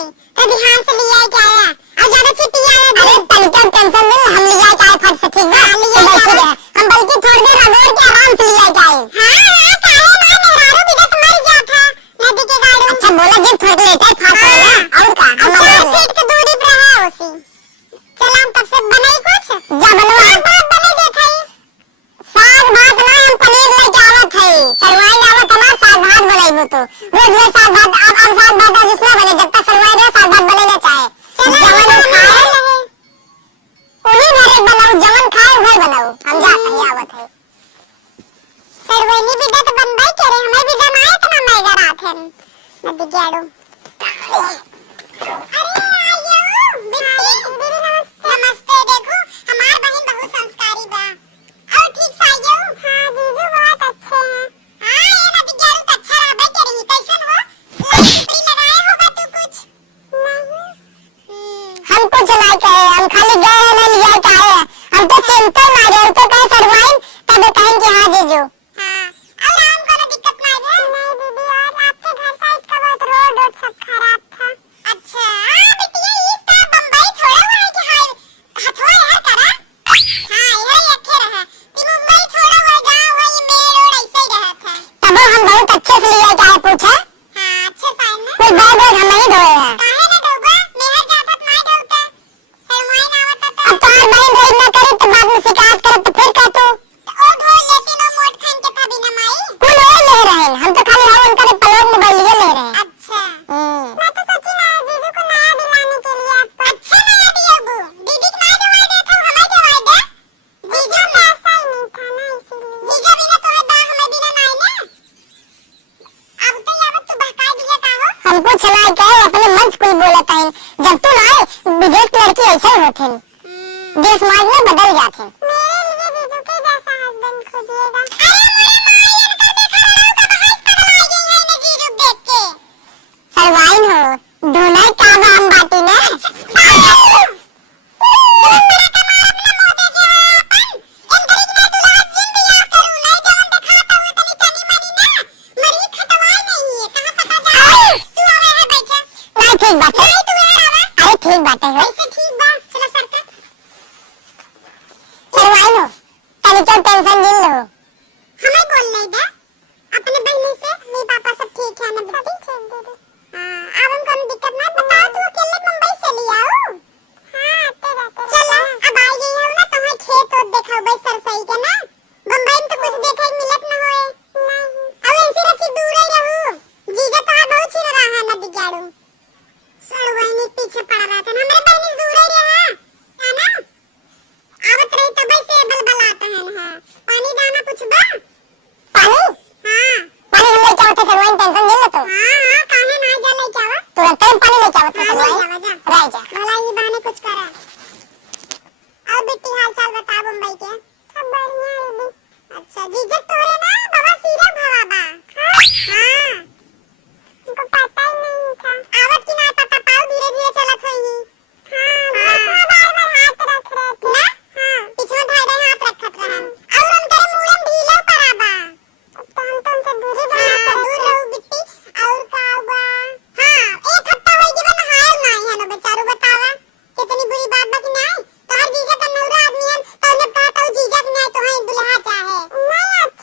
आई तो ध्यान से लिया क्या है और ज्यादा चिपिया ना अरे तनिक टेंशन नहीं हम लिया क्या फट से ठीक है लिया क्या हम बल्कि थोड़ी देर रगड़ के आराम से लिया क्या हां काहे ना मेहरारू बिना मर गया था नदी के गाड़ी अच्छा बोला जब थोड़ी लेटे फास ना और का हम फीट के दूरी पे रहा उसी चल हम तब से बनाई कुछ जा बनवा बात बने देखई साग भात ना हम पनीर लेके आवत है सरवाई आवत हमार साग भात बनाइबो तो रोज रोज साग भात अब साग भात जिसना बने जब तक सरवाई रे साग भात बने ना चाहे जवन खाए उन्हीं घरे बनाओ जवन खाए वही बनाओ हम जात है आवत है सरवैनी बिदा तो बनबाई करे हमें बिदा ना इतना महंगा रात है नदी गेड़ो अरे आयो बिट्टी नमस्ते देखो हमार बहन बहुत संस्कारी बा और ठीक से आयो हां जीजू बहुत अच्छे हैं हां ये नदी गेड़ो तो अच्छा रहबे करी कैसन हो लकड़ी लगाए होगा तू कुछ नहीं हम कुछ नहीं कहे हम खाली गए हैं नहीं लिया क्या है हम तो चिंता मारे हम तो कहे सरवाइन तब कहेंगे हां जीजू हां अल्लाह हमको ना दिक्कत नहीं है नहीं दीदी और आपके घर साइड का बहुत रोड सब खराब था अच्छा हां बिटिया ये तो बंबई छोड़ा हुआ है कि हाय हथवा यार करा हां यही अच्छे रहा कि मुंबई छोड़ा हुआ गांव है ये मेन रोड ऐसे ही रहा था तब हम बहुत अच्छे से लिया क्या है पूछा हां अच्छे से ना कोई बैग हम नहीं धोए हैं काहे ना धोबा मेहर जाफत नहीं धोता सरवाई ना आवता तो अब तोहर बहन रोज ना करे तो बाद में शिकायत करे तो फिर कह तू ओ धो लेते ना मोट खान के तभी ना माई कौन वो ले रहे हैं हम तो खाली हवन करे पलट में बलिए ले रहे हैं अच्छा मैं तो सोची ना जीजू को नया दिलाने के लिए आप अच्छा नया दिया बू दीदी को नया दवाई दे था हमें दवाई दे जीजू में ऐसा ही नहीं था ना इसीलिए जीजू बिना तुम्हें दा हमें बिना नहीं ना अब तो यार तू बहका दिया का हो हमको चला के अपने मन से कोई बोलता है जब तू आए विदेश की लड़की ऐसे ही होते देश समाज में बदल जाते मेरे लिए जीजू के जैसा हस्बैंड खोजिएगा अरे मेरे मां ये कर देखा रहा का बहास कर लाई गई है ने जीजू देख के सरवाइन हो दोनों का हम बाटी ने ठीक बात है अरे ठीक बात है वैसे ठीक बात चलो सरकार सरवाइन हो तनी तो टेंशन नहीं लो हमें बोल नहीं दे अपने बहनी से मेरे पापा सब ठीक है ना सभी ठीक दे दे हां अब हमको कोई दिक्कत ना बता तू अकेले मुंबई से ले आओ हां आते जाते चलो अब आ गई हो ना तुम्हें खेत और दिखाओ भाई सरसई के ना मुंबई में तो कुछ देखे मिलत ना होए नहीं अब ऐसे रखी दूर ही रहू जीजा तो बहुत चिर रहा है नदी गाड़ू सरवाइनी पीछे पड़ा रहता है हमारे बहनी दूर ही रहा है ना आवत रही तो भाई से बलबलाता है ना पानी दाना कुछ बा पानी हां पानी हम लेके आवत सरवाइन टेंशन नहीं लेतो हां काहे ना जा लेके आवा तुरंत पानी लेके आवत सरवाइन रह जा भला ये बहाने कुछ करा और बेटी हाल चाल बता मुंबई के सब बढ़िया है भी अच्छा जीजक तोरे ना बाबा सीरा भवा बा हां हमको पता ही नहीं था आवत की ना पता पाओ धीरे धीरे चलत होई हां बार बार हाथ रख रहे थे ना हां पीछे ढाई हाथ रखत रहन और हम तेरे मुंह में ढीला पराबा तो हम तुमसे दूरी बना दूर रहो बिट्टी और का बा हां एक हफ्ता होई कि ना हाल नहीं है ना बेचारू बतावा कितनी बुरी बात बा कि नहीं तो हर जीजा का नौरा आदमी है तो ने कहा तो जीजा की नहीं तो है दुल्हा चाहे नहीं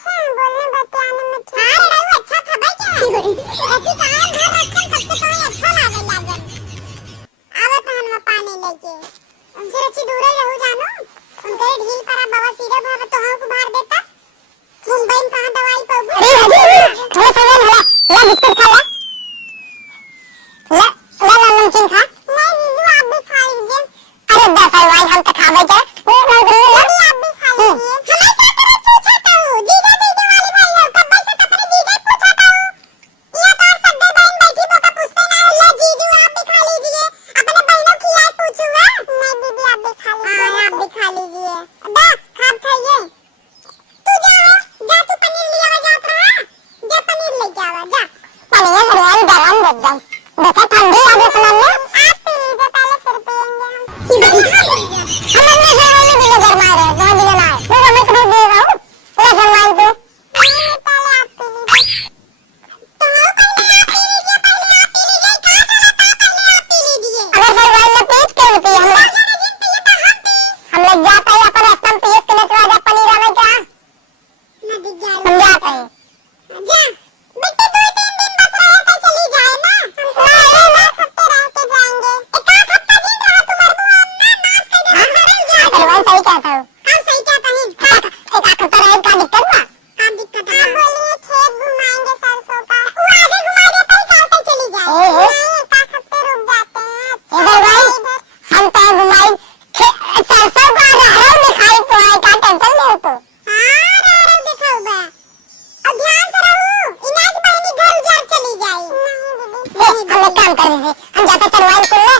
हम जाते चलवाई कुल्ले